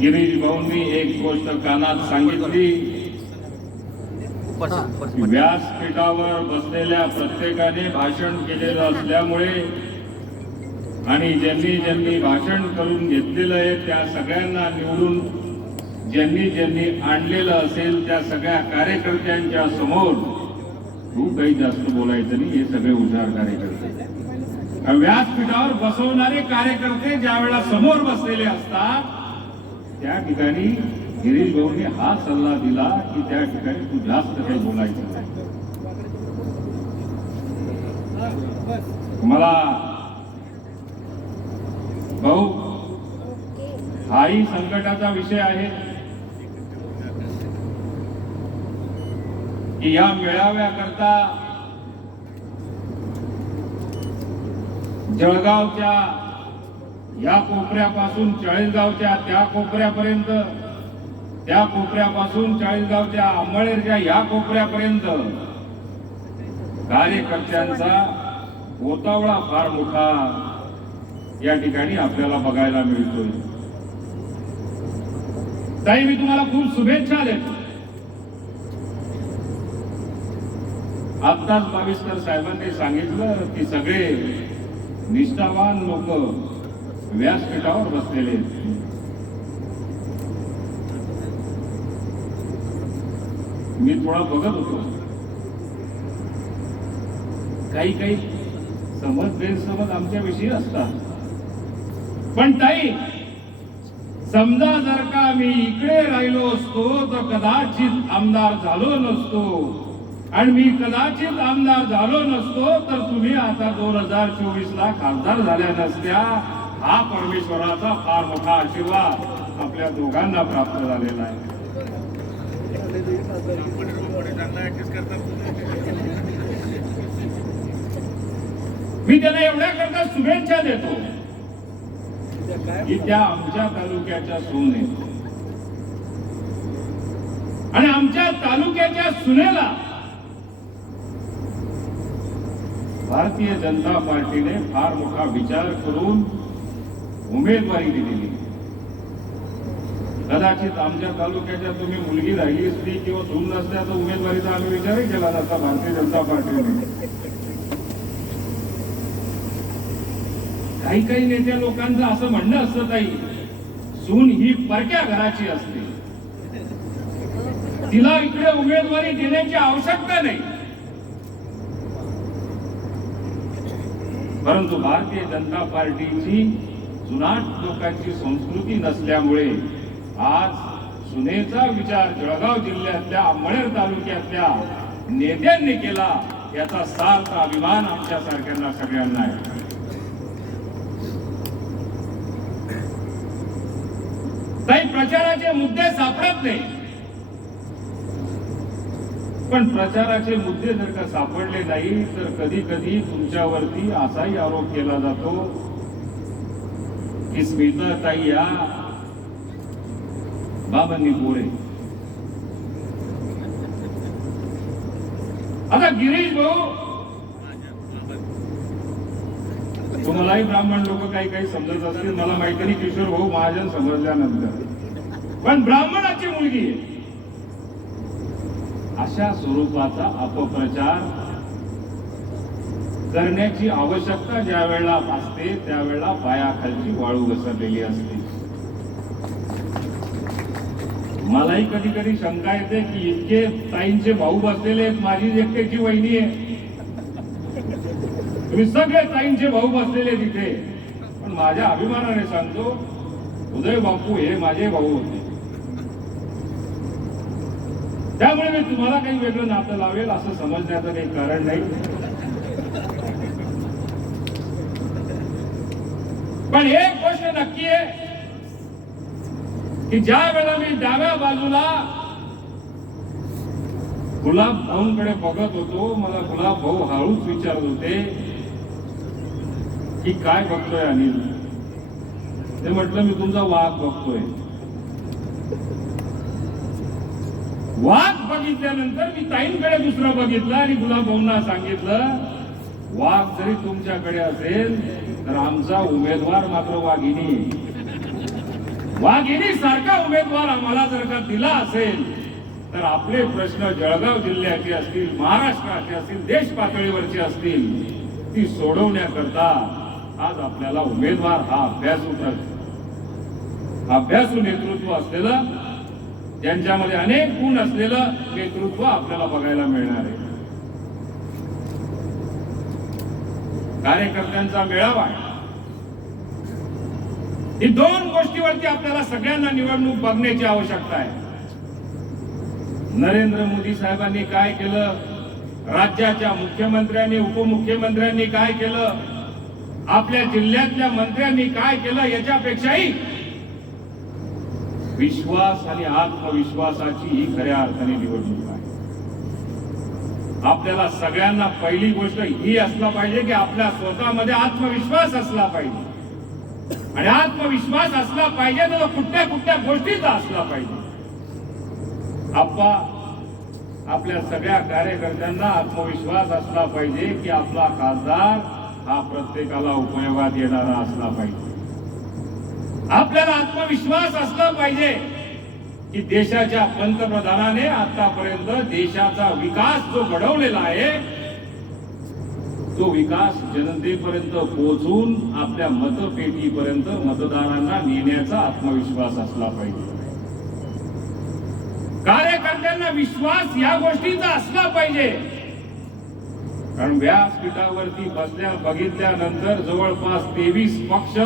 गिरीश भाऊंनी एक गोष्ट कानात सांगितली, व्यासपीठावर बसलेल्या प्रत्येकाने भाषण केलेलं असल्यामुळे आणि ज्यांनी ज्यांनी भाषण करून घेतलेलं आहे त्या सगळ्यांना निवडून ज्यांनी आणलेलं असेल त्या सगळ्या कार्यकर्त्यांच्या समोर खूप काही जास्त बोलायचं नाही, हे सगळे हुशार कार्यकर्ते. व्यासपीठावर बसवणारे कार्यकर्ते ज्या वेळेला समोर बसलेले असतात त्या ठिकाणी गिरीश भाऊंनी हा सल्ला दिला की त्या ठिकाणी तू जास्त काही बोलायचं नाही. मला भाऊ हाही संकटाचा विषय आहे की या मेळाव्याकरता जळगावच्या या कोपऱ्यापासून चाळीसगावच्या त्या कोपऱ्यापर्यंत, त्या कोपऱ्यापासून चाळीसगावच्या अंमळनेरच्या या कोपऱ्यापर्यंत कार्यकर्त्यांचा गोतावळा फार मोठा या ठिकाणी आपल्याला बघायला मिळतोय. ताई, मी तुम्हाला खूप शुभेच्छा देतो. आत्ताच बाविस्कर साहेबांनी सांगितलं की सगळे निष्ठावान लोक व्यासपीठावर बसलेले आहेत. मी थोडा बघत होतो, काही समज गैरसमज आमच्याविषयी असतात, पण ताई समजा जर का मी इकडे राहिलो असतो तर कदाचित आमदार झालो नसतो, आणि मी कदाचित आमदार झालो नसतो तर तुम्ही आता 2024 ला खासदार झाल्या नसत्या. हा परमेश्वराचा फार मोठा आशीर्वाद आपल्या दोघांना प्राप्त झालेला आहे. मी त्यांना एवढ्या करता शुभेच्छा देतो की त्या आमच्या तालुक्याच्या सून आहेत आणि आमच्या तालुक्याच्या सुनेला भारतीय जनता पार्टीने फार मोठा विचार करून उमेदवारी दिलेली. कदाचित आमच्या तालुक्याच्या तुम्ही मुलगी राहिली असती किंवा सून नसत्या तर उमेदवारीचा आम्ही विचारही केला नसता भारतीय जनता पार्टीने. काही नेत्या लोकांचं असं म्हणणं असतं ताई, सून ही परक्या घराची असते, तिला इकडे उमेदवारी देण्याची आवश्यकता नाही. परंतु भारतीय जनता पार्टीची जुनाट लोकांची संस्कृती नसल्यामुळे आज सुनेचा विचार जळगाव जिल्ह्यातल्या अंमळनेर तालुक्यातल्या नेत्यांनी केला, याचा सार्थ अभिमान आमच्या सारख्यांना सगळ्यांना आहे. काही प्रचाराचे मुद्दे सापडत नाही, पण प्रचाराचे मुद्दे जर का सापडले नाही तर कधी कधी तुमच्यावरती असाही आरोप केला जातो की स्मिताताई या बाबांनी पोरे. आता गिरीश भाऊ, तुम्हालाही ब्राह्मण लोक काही समजत असतील, मला माहिती नाही किशोर भाऊ महाजन समजल्यानंतर, पण ब्राह्मणाची मुलगी आहे. अशा स्वरूपाचा अपप्रचार करण्याची आवश्यकता ज्या वेळेला असते त्यावेळेला पायाखालची वाळू घसरलेली असते. मलाही कधी कधी शंका येते की इतके ताईंचे भाऊ बसलेले आहेत, माझी एकट्याची वहिनी आहे, तुम्ही सगळे ताईंचे भाऊ बसलेले तिथे, पण माझ्या अभिमानाने सांगतो उदय बापू हे माझे भाऊ होते. त्यामुळे मी तुम्हाला काही वेगळं नातं लावेल असं समजण्याचं काही कारण नाही. पण एक गोष्ट नक्की आहे की ज्या वेळेला मी डाव्या बाजूला गुलाब भाऊंकडे बघत होतो, मला गुलाब भाऊ हळूच विचारत होते की काय बघतोय अनिल. ते म्हटलं मी तुमचा वाघ बघतोय. वाघ बघितल्यानंतर मी ताईंकडे दुसरा बघितलं आणि गुलाब भाऊंना सांगितलं वाघ जरी तुमच्याकडे असेल तर आमचा उमेदवार मात्र वाघिणी. वाघिणी सारखा उमेदवार आम्हाला जर का दिला असेल तर आपले प्रश्न जळगाव जिल्ह्याचे असतील, महाराष्ट्राचे असतील, देश पातळीवरचे असतील, ती सोडवण्याकरता आज आपल्याला उमेदवार हा अभ्यासू नेतृत्व असलेलं, ज्यांच्यामध्ये अनेक गुण असलेलं नेतृत्व आपल्याला बघायला मिळणार आहे. कार्यकर्त्यांचा मेळावा आहे. ही दोन गोष्टीवरती आपल्याला सगळ्यांना निवडणूक बघण्याची आवश्यकता आहे. नरेंद्र मोदी साहेबांनी काय केलं, राज्याच्या मुख्यमंत्र्यांनी, उपमुख्यमंत्र्यांनी काय केलं, आपल्या जिल्ह्यातल्या मंत्र्यांनी काय केलं, याच्यापेक्षाही विश्वास आणि आत्मविश्वासाची ही खऱ्या अर्थाने निवडणूक आहे. आपल्याला सगळ्यांना पहिली गोष्ट ही असला पाहिजे की आपल्या स्वतःमध्ये आत्मविश्वास असला पाहिजे, आणि आत्मविश्वास असला पाहिजे तर कुठल्या गोष्टीचा असला पाहिजे. आपल्या सगळ्या कार्यकर्त्यांना आत्मविश्वास असला पाहिजे की आपला खासदार हा प्रत्येकाला उपयोगात येणारा असला पाहिजे. आपल्याला आत्मविश्वास असला पाहिजे की देशाच्या पंतप्रधानाने आतापर्यंत देशाचा विकास जो घडवलेला आहे तो विकास जनतेपर्यंत पोहोचून आपल्या मतपेटीपर्यंत मतदारांना नेण्याचा आत्मविश्वास असला पाहिजे. कार्यकर्त्यांना विश्वास या गोष्टीचा असला पाहिजे, कारण व्यासपीठावरती बघितल्यानंतर जवळपास 23 पक्ष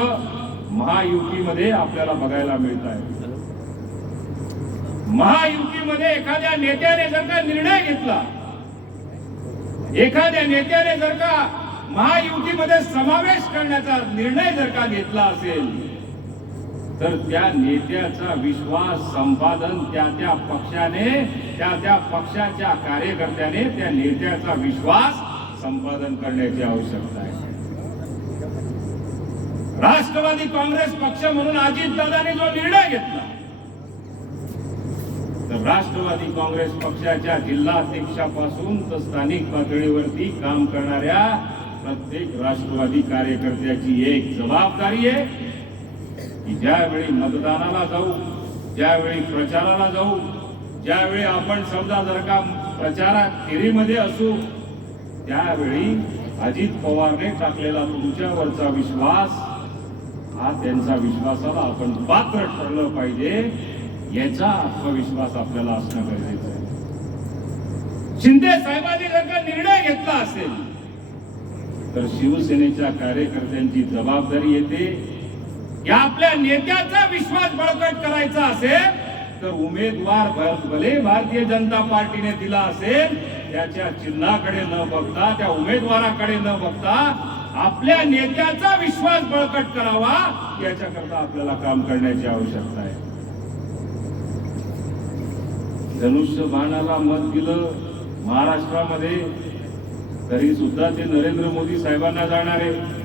महायुतीमध्ये आपल्याला बघायला मिळत आहे. महायुतीमध्ये एखाद्या नेत्याने जर का निर्णय घेतला, एखाद्या नेत्याने जर का महायुतीमध्ये समावेश करण्याचा निर्णय जर का घेतला असेल तर त्या नेत्याचा विश्वास संपादन त्या पक्षाने, त्या पक्षाच्या कार्यकर्त्याने त्या नेत्याचा विश्वास संपादन करण्याची आवश्यकता आहे. राष्ट्रवादी काँग्रेस पक्ष म्हणून अजितदादांनी जो निर्णय घेतला तर राष्ट्रवादी काँग्रेस पक्षाच्या जिल्हाध्यक्षापासून तर स्थानिक पातळीवरती काम करणाऱ्या प्रत्येक राष्ट्रवादी कार्यकर्त्याची एक जबाबदारी आहे की ज्यावेळी मतदानाला जाऊ, ज्यावेळी प्रचाराला जाऊ, ज्यावेळी आपण समजा जर का प्रचारात फेरीमध्ये असू, त्यावेळी अजित पवारने टाकलेला तुमच्यावरचा विश्वास हा त्यांचा विश्वासाला आपण पात्र ठरलं पाहिजे, याचा आत्मविश्वास आपल्याला असणं गरजेचं आहे. शिंदे साहेबांनी जर का निर्णय घेतला असेल तर शिवसेनेच्या कार्यकर्त्यांची जबाबदारी येते की आपल्या नेत्याचा विश्वास बळकट करायचा असेल तर उमेदवार भले भारतीय जनता पार्टीने दिला असेल त्याच्या चिन्हाकडे न बघता, त्या उमेदवाराकडे न बघता आपल्या नेत्याचा विश्वास बळकट करावा, याच्याकरता आपल्याला काम करण्याची आवश्यकता आहे. धनुष्यबाणाला मत दिलं महाराष्ट्रामध्ये तरी सुद्धा ते नरेंद्र मोदी साहेबांना जाणार आहे.